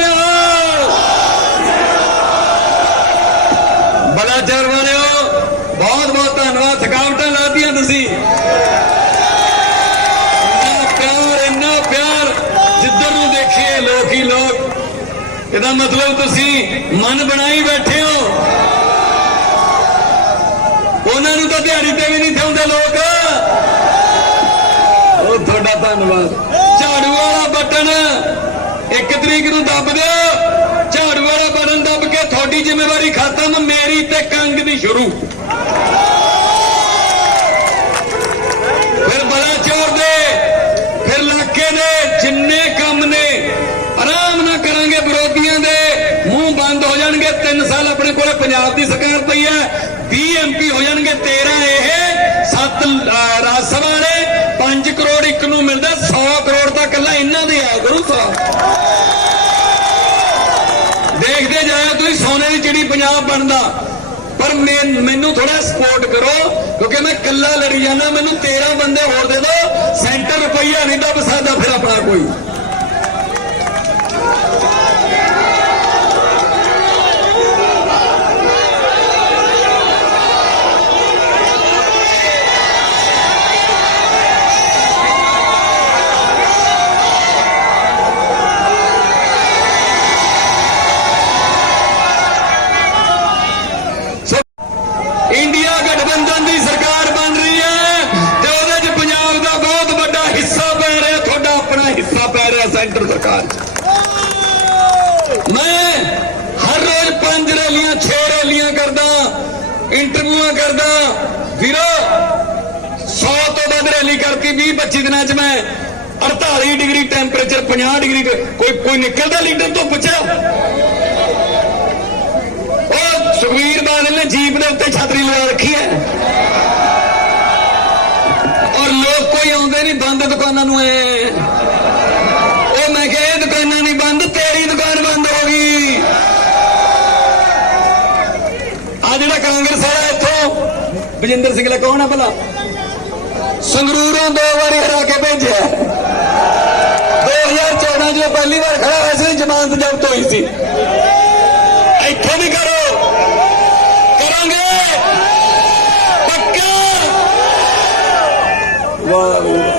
ਵਾਲਿਓ। ਬਲਾਚੌਰ ਵਾਲਿਓ। ਬਹੁਤ ਬਹੁਤ ਧੰਨਵਾਦ, ਥਕਾਵਟਾਂ ਲਾਤੀਆਂ ਤੁਸੀਂ। ਇੰਨਾ ਪਿਆਰ ਜਿੱਧਰ ਨੂੰ ਦੇਖੀਏ, ਲੋਕ ਹੀ ਲੋਕ। ਇਹਦਾ ਮਤਲਬ ਤੁਸੀਂ ਮਨ ਬਣਾਈ ਬੈਠੇ ਹੋ। ਉਹਨਾਂ ਨੂੰ ਤਾਂ ਦਿਹਾੜੀ ਤੇ ਵੀ ਨਹੀਂ ਥਾਉਂਦੇ ਲੋਕ। ਉਹ ਤੁਹਾਡਾ ਧੰਨਵਾਦ। ਝਾੜੂ ਵਾਲਾ ਬਟਨ। ਇੱਕ ਤਰੀਕ ਨੂੰ ਦੱਬ ਦਿਓ। ਝਾੜੂ ਵਾਲਾ ਬਟਨ ਦੱਬ ਕੇ ਤੁਹਾਡੀ ਜ਼ਿੰਮੇਵਾਰੀ ਖਤਮ, ਮੇਰੀ ਤੇ ਕੰਗ ਦੀ ਸ਼ੁਰੂ। ਫਿਰ ਬੜਾ ਚੌਰ ਦੇ, ਫਿਰ ਇਲਾਕੇ ਦੇ, ਜਿੰਨੇ ਕੰਮ ਨੇ, ਆਰਾਮ ਨਾਲ ਕਰਾਂਗੇ ਵਿਰੋਧੀਆਂ ਦੇ। ਮੂੰਹ ਬੰਦ ਹੋ ਜਾਣਗੇ 3 ਸਾਲ ਆਪਣੇ ਕੋਲੇ ਪੰਜਾਬ ਦੀ ਸਰਕਾਰ ਪਈ ਹੈ। 20 ਐਮਪੀ ਹੋ ਜਾਣਗੇ 13 ਇਹ 7 ਰਾਜ ਸਭਾ ਵਾਲੇ 5 ਕਰੋੜ ਇੱਕ ਨੂੰ ਮਿਲਦਾ 100 ਕਰੋੜ ਤਾਂ ਕੱਲਾ ਇਹਨਾਂ ਦੇ ਦੇਖਦੇ ਜਾਇਆ ਤੁਸੀਂ, ਸੋਨੇ ਦੀ ਚਿੜੀ ਪੰਜਾਬ ਬਣਦਾ। ਪਰ ਮੈਂ- ਮੈਨੂੰ ਥੋੜਾ ਸਪੋਰਟ ਕਰੋ, ਕਿਉਂਕਿ ਮੈਂ ਕੱਲਾ ਲੜੀ ਜਾਂਦਾ। ਮੈਨੂੰ 13 ਬੰਦੇ ਹੋਰ ਦੇ ਦਿਓ, ਸੈਂਟਰ ਰੁਪਈਆ ਨਹੀਂ ਦੱਬ ਸਕਦਾ ਫਿਰ ਆਪਣਾ ਕੋਈ ਸੋ ਇੰਡੀਆ ਗਠਬੰਧਨ ਦੀ ਸਰਕਾਰ ਬਣ ਰਹੀ ਹੈ ਤੇ ਉਹਦੇ 'ਚ ਪੰਜਾਬ ਦਾ ਬਹੁਤ ਵੱਡਾ ਹਿੱਸਾ ਪੈ ਰਿਹਾ ਤੁਹਾਡਾ ਆਪਣਾ ਹਿੱਸਾ ਪੈ ਰਿਹਾ ਸੈਂਟਰ ਸਰਕਾਰ 'ਚ। ਮੈਂ ਹਰ ਰੋਜ਼ ਪੰਜ ਰੈਲੀਆਂ, ਛੇ ਰੈਲੀਆਂ ਕਰਦਾ, ਇੰਟਰਵਿਊਆਂ ਕਰਦਾ। ਵੀਰੋ 100 ਤੋਂ ਵੱਧ ਰੈਲੀ ਕਰਤੀ 20 25 ਦਿਨਾਂ 'ਚ ਮੈਂ 48 ਡਿਗਰੀ ਟੈਂਪਰੇਚਰ 50 ਡਿਗਰੀ ਕੋਈ ਕੋਈ ਨਿਕਲਦਾ ਲੀਡਰ ਤੋਂ ਪੁੱਛਿਆ ਉਹ ਸੁਖਵੀਰ ਬਾਦਲ ਨੇ ਜੀਪ ਦੇ ਉੱਤੇ ਛਤਰੀ ਲਗਾ ਰੱਖੀ ਹੈ। ਔਰ ਲੋਕ ਕੋਈ ਆਉਂਦੇ ਨਹੀਂ, ਬੰਦ ਦੁਕਾਨਾਂ ਨੂੰ ਐ ਉਹ ਮੈਂ ਕਿਹਾ ਇਹ ਦੁਕਾਨਾਂ ਨਹੀਂ ਬੰਦ ਤੇਰੀ ਦੁਕਾਨ ਬੰਦ ਹੋ ਗਈ ਆ ਜਿਹੜਾ ਕਾਂਗਰਸ ਵਾਲਾ ਇੱਥੋਂ ਬਜਿੰਦਰ ਸਿੰਘ ਦਾ ਕੌਣ ਆ ਭਲਾ? ਸੰਗਰੂਰੋਂ ਦੋ ਵਾਰੀ ਹਰਾ ਕੇ ਭੇਜਿਆ 2014 ਚ ਪਹਿਲੀ ਵਾਰ ਖੜਾ ਹੋਇਆ ਸੀ, ਜ਼ਮਾਨਤ ਜ਼ਬਤ ਹੋਈ ਸੀ। ਇੱਥੇ ਵੀ ਕਰੋ। ਕਰਾਂਗੇ। ਪੱਕਾ। ਵਾਹ।